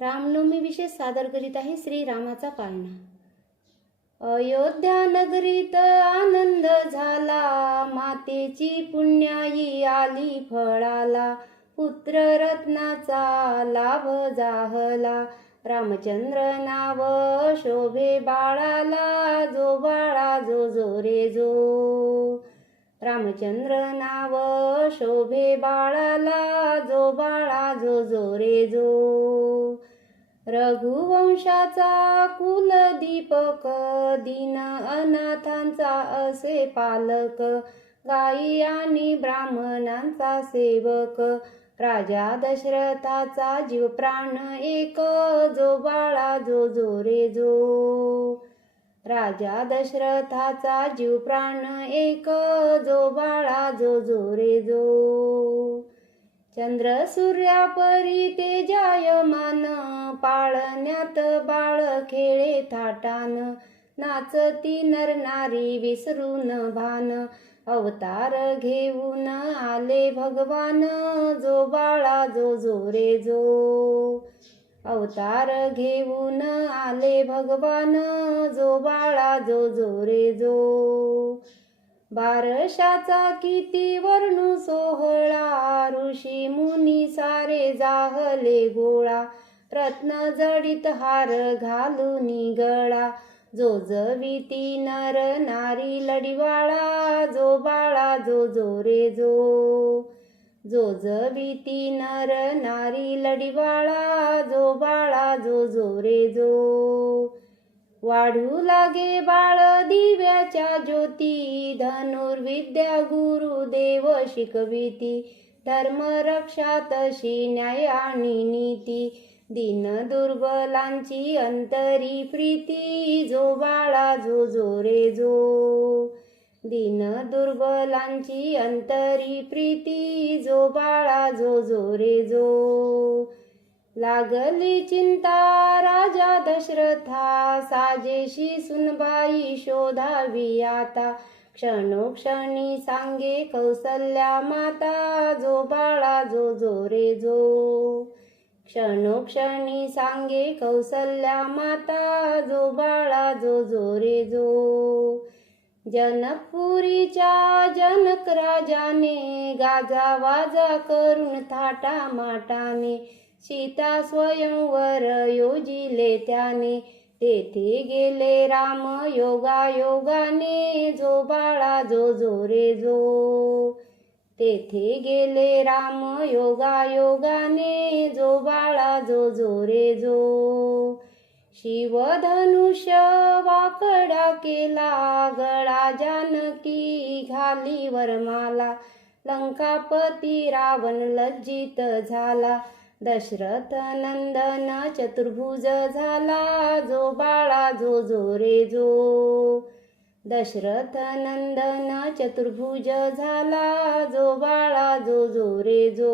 रामनवमी विशेष सादर करीत आहे श्री रामाचा पाळणा। अयोध्या नगरीत आनंद झाला, मातेची पुण्याई आली फळाला। पुत्र रत्नाचा लाभ जाहला, रामचंद्र नाव शोभे बाळाला। जो बाळा जो जो रे जो, रामचंद्र नाव शोभे बाळाला। जो बाळा जो जो रे जो, रघुवंशाचा कुलदीपक, दीन अनाथांचा असे पालक। गायी आणि ब्राह्मणांचा सेवक, राजा दशरथाचा जीव प्राण एक। जो बाळा जो जो रे जो, राजा दशरथाचा जीव प्राण एक। जो बाळा जो जो रे जो, चंद्र सूर्यापरी तेजायमान, पाळण्यात बाळ खेळे थाटान। नाचती नर नारी विसरून भान, अवतार घेऊन आले भगवान। जो बाळा जो जो रे जो, अवतार घेऊन आले भगवान। जो बाळा जो जो रे जो, बारशाचा किती वर्णू सोहळा, ऋषी मुनी सारे जाहले गोळा। रत्न जडित हार घालून गळा, जो जविती नर नारी लढीवाळा। जो बाळा जो जो रे जो, जो जविती नर नारी लढीवाळा। जो बाळा जो जो रे जो, वाढू लागे बाळ दिव्याच्या ज्योती, धनुर्विद्या गुरुदेव शिकविती। धर्म रक्षा तशी न्याय आणि नीती, दीन दुर्बलांची अंतरी प्रीती। जो बाळा जो जो रे जो, दीन दुर्बलांची अंतरी प्रीती। जो बाळा जो जो रे जो, लागली चिंता राजा दशरथा, साजेशी सुनबाई शोधावी आता। क्षणोक्षणी सांगे कौसल्या माता। जो बाळा जो जो रे जो, क्षणोक्षणी सांगे कौसल्या माता। जो बाळा जो जो रे जो, जनकपुरीच्या जनक राजाने, गाजावाजा करून थाटा माटाने। सीता स्वयंवर योजिले त्याने, तेथे गेले राम योगायोगाने। जो बाळा जो जो रे जो, तेथे गेले राम योगायोगाने। जो बाळा जो जो रे जो, शिवधनुष्य वाकडा केला, गळा जानकी घाली वरमाला। लंकापती रावण लज्जित झाला, दशरथ नंदन चतुर्भुज झाला। जो बाळा जो जो रे जो, दशरथ नंदन चतुर्भुज झाला। जो बाळा जो जो रे जो,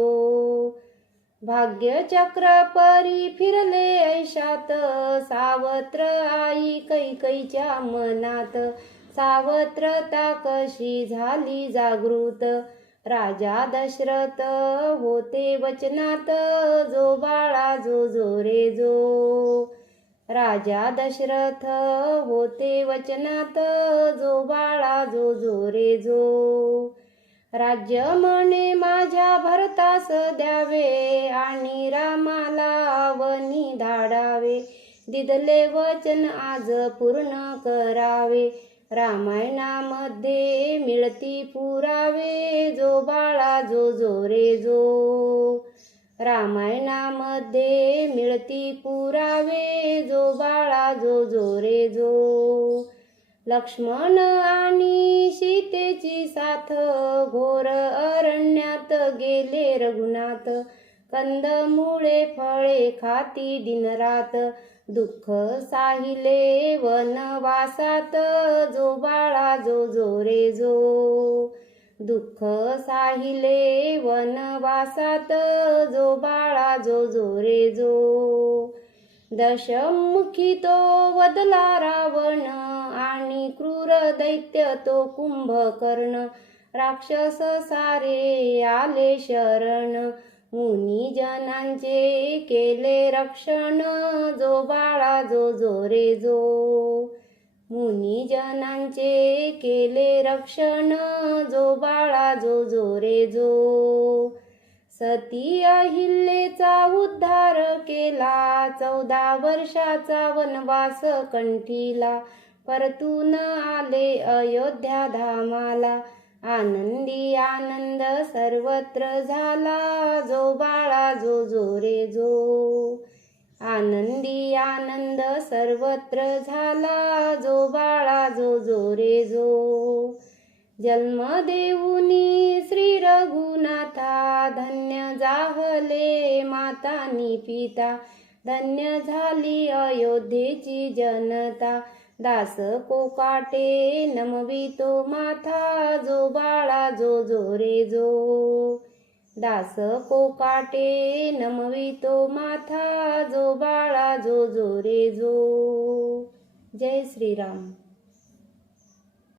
भाग्यचक्र परी फिरले ऐशात, सावत्र आई कैकेयीच्या मनात। सावत्रता कशी झाली जागृत, राजा दशरथ होते वचनात। जो बाळा जो जो रे जो, राजा दशरथ होते वचनात। जो बाळा जो जो रे जो, राज्य म्हणे माझ्या भरतास द्यावे, आणि रामाला वनी धाडावे। दिदले वचन आज पूर्ण करावे, रामायणामध्ये मिळती पुरावे। जो बाळा जो जो रे जो, रामायणामध्ये मिळती पुरावे। जो बाळा जो जो रे जो, लक्ष्मण आणि सीतेची साथ, घोर अरण्यात गेले रघुनाथ। कंदमुळे फळे खाती दिनरात, दुःख साहिले वनवासात। जो बाळा जो जो रे जो, दुःख साहिले वनवासात। जो बाळा जो जो रे जो, दशमुखी तो वदला रावण, आणि क्रूर दैत्य तो कुंभकर्ण। राक्षस सारे आले शरण, मुनिजनांचे केले रक्षण, जो बाळा जो जो रे जो. मुनिजनांचे केले रक्षण, जो बाळा जो जो रे जो. सती अहिल्येचा उद्धार केला, 14 वर्षाचा वनवास कंठीला. परतून आले अयोध्या धामाला, आनंदी आनंद सर्वत्र झाला, जो बाळा जो जो रे जो. आनंदी आनंद सर्वत्र झाला, जो बाळा जो जो रे जो. जन्म देऊनी श्री रघुनाथा, धन्य जाहले मातानी पिता. धन्य झाली अयोध्येची जनता, दास कोकाटे नमवितो माथा, जो बाळा जो जो रे जो. दास कोकाटे नमवितो माथा, जो बाळा जो जो रे जो. जय श्रीराम.